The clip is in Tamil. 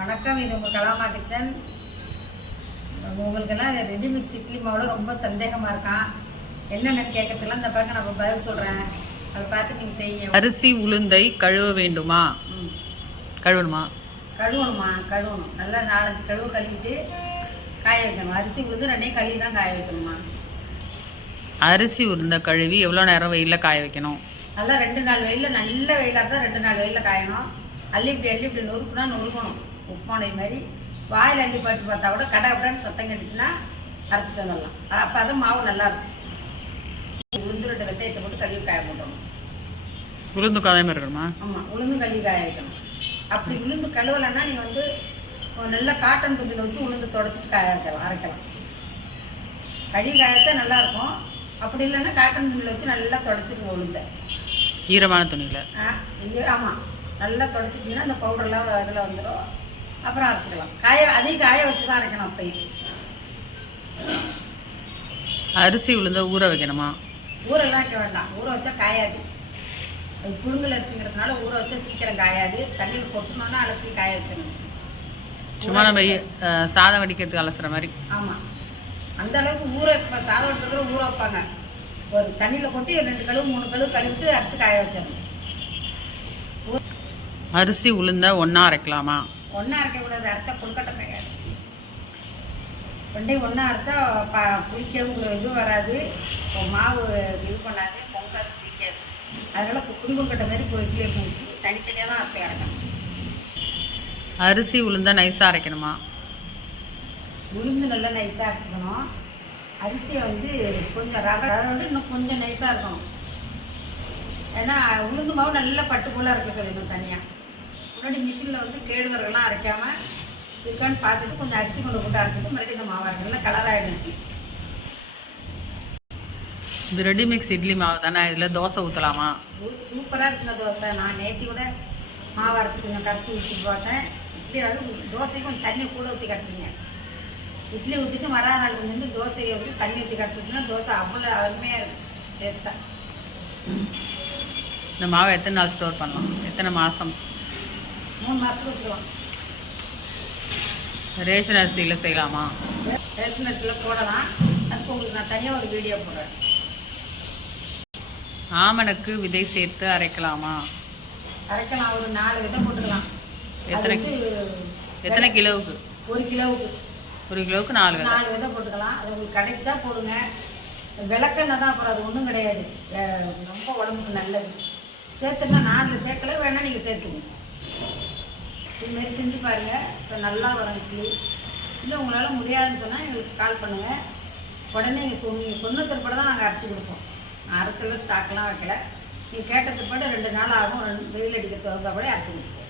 வணக்கம் இது உங்கள் கலாமா கிச்சன். உங்களுக்கெல்லாம் ரெடி மிக்ஸ் இட்லி மாவில் ரொம்ப சந்தேகமாக இருக்கான் என்னென்னு கேட்கறதுலாம் இந்த பாருங்க நான் பதில் சொல்கிறேன் அதை பார்த்து நீங்கள் செய்யுங்க. அரிசி உளுந்தை கழுவ வேண்டுமா. கழுவணுமா? கழுவணுமா? கழுவணும். நல்லா நாலஞ்சு கழுவு கழுவிட்டு காய வைக்கணும். அரிசி உளுந்து ரெண்டையும் கழுவி தான் காய வைக்கணுமா? அரிசி உளுந்த கழுவி எவ்வளோ நேரம் வெயிலில் காய வைக்கணும்? நல்லா ரெண்டு நாள் வெயிலில் நல்ல வெயிலாக தான் ரெண்டு நாள் வெயிலில் காயணும். அள்ளி இப்படி அள்ளி இப்படி நொறுக்குனா நொறுக்கணும். உப்பானை மாதிரி வாயில் அள்ளி பட்டு பார்த்தா கூட கடை அப்படின்னு சத்தம் கட்டுச்சுன்னா அரைச்சிட்டு வந்துடலாம். அப்போ தான் மாவு நல்லா இருக்கும். உளுந்து ரெண்டு வெந்தயத்தை போட்டு கழுவி காய போட்டணும் உளுந்து காயாமல் இருக்கணுமா? ஆமாம் உளுந்து கழுவி காய வைக்கணும். அப்படி உளுந்து கழுவலைன்னா நீங்கள் வந்து நல்ல காட்டன் துணியில் வச்சு உளுந்து தொடச்சிட்டு காய வைக்கலாம் அரைக்கலாம். கழுவி காய வச்சா நல்லா இருக்கும். அப்படி இல்லைன்னா காட்டன் துணியில் வச்சு நல்லா தொடச்சிருங்க உளுந்தை. ஈரமான துணியில். ஆ ஆமாம் நல்லா தொடச்சிட்டிங்கன்னா அந்த பவுடர்லாம் அதில் வந்துடும் அப்புறம் அரைச்சிக்கலாம் காய அதையும் காய வச்சு தான் அரைக்கணும் அப்பயும் அரிசி உளுந்த ஊற வைக்கணுமா? ஊரெல்லாம் வைக்க வேண்டாம். ஊற வச்சா காயாது. அது புழுங்கல் அரிசிங்கிறதுனால ஊற வச்சா சீக்கிரம் காயாது. தண்ணியில் கொட்டணுன்னா அலசி காய வச்சிடணும். சும்மா நம்ம சாதம் வடிக்கிறதுக்கு அலசுற மாதிரி. ஆமாம் அந்த அளவுக்கு ஊற இப்போ சாதம் எடுத்துக்கிற ஊற வைப்பாங்க. ஒரு தண்ணியில் கொட்டி ரெண்டு கழுவு மூணு கழுவு கழுவிட்டு அரைச்சி காய வச்சிடணும். அரிசி உளுந்த ஒன்றா அரைக்கலாமா? ஒன்றா அரைக்கக்கூடாது அரைச்சா கொழுக்கட்டை கிடையாது ரெண்டையும் ஒன்றா அரைச்சா ப புளிக்கவும் இது வராது. மாவு இது பண்ணாது பொங்காது புளிக்காது. அதனால் இப்போ புளி கொழுக்கட்டை மாதிரி பொறுக்கி தனித்தனியாக தான் அரைச்சி அரைக்கணும். அரிசி உளுந்த நைஸாக அரைக்கணுமா? உளுந்து நல்லா நைஸாக அரைச்சிக்கணும். அரிசியை வந்து கொஞ்சம் ரவை ரவை இன்னும் கொஞ்சம் நைஸாக இருக்கணும். ஏன்னா உளுந்து மாவு நல்லா பட்டு போல இருக்க சொல்லணும் தனியாக முன்னாடி மிஷினில் வந்து கேழ்வரகுலாம் அரைக்காமல் இருக்கான்னு பார்த்துட்டு கொஞ்சம் அரிசி கொண்டு போட்டு அரைச்சிட்டு மறுபடியும் இந்த மாவு அரைக்கணும். கலராகிடும் இது ரெடி மிக்ஸ் இட்லி மாவு தானே? இதில் தோசை ஊற்றலாமா சூப்பராக இருக்குங்க தோசை. நான் நேற்று கூட மாவு அரைச்சி கொஞ்சம் கரைச்சி ஊற்றிட்டு பார்த்தேன் இட்லி வந்து தோசைக்கு கொஞ்சம் தண்ணி கூட ஊற்றி கரைச்சிங்க. இட்லி ஊற்றிட்டு மறுநாள் கொஞ்சம் வந்து தோசையை ஊற்றி தண்ணி ஊற்றி கரைச்சிட்டுனா தோசை அவ்வளோ அருமையாக இருக்கும் டேஸ்ட்டாக இந்த மாவை எத்தனை நாள் ஸ்டோர் பண்ணலாம்? எத்தனை மாதம் மூணு மாதத்துக்கு வச்சுருவோம் ரேஷன் அரிசியில் செய்யலாமா? ரேஷன் அரிசியில் போடலாம். அதுக்கு உங்களுக்கு நான் தனியாக ஒரு வீடியோ போடுறேன். ஆமணக்கு விதை சேர்த்து அரைக்கலாமா? அரைக்கலாம். ஒரு நாலு விதை போட்டுக்கலாம். எத்தனை எத்தனை கிலோவுக்கு? ஒரு கிலோவுக்கு. ஒரு கிலோவுக்கு நாலு விதை. நாலு விதை போட்டுக்கலாம். அது உங்களுக்கு கிடைச்சா போடுங்க. விளக்கெண்ணெய் தான் அப்புறம் அது ஒன்றும் கிடையாது. ரொம்ப உடம்புக்கு நல்லது. சேர்த்துனா நான் அதில் சேர்க்கல. வேணால் நீங்கள் சேர்த்துக்கோங்க. இதுமாரி செஞ்சு பாருங்கள் ஸோ நல்லா வரும் இட்லி இல்லை உங்களால் முடியாதுன்னு சொன்னால் எங்களுக்கு கால் பண்ணுங்கள் உடனே நீங்கள் சொ நீங்கள் சொன்ன பிற்பாடு தான் நாங்கள் அரைச்சி கொடுப்போம். அரைச்சல ஸ்டாக்லாம் வைக்கல. நீங்கள் கேட்ட திருப்பாடு ரெண்டு நாள் ஆகும். ரெண்டு வெயில் அடிக்கிறதுக்கு கூட அரைச்சி கொடுப்போம்.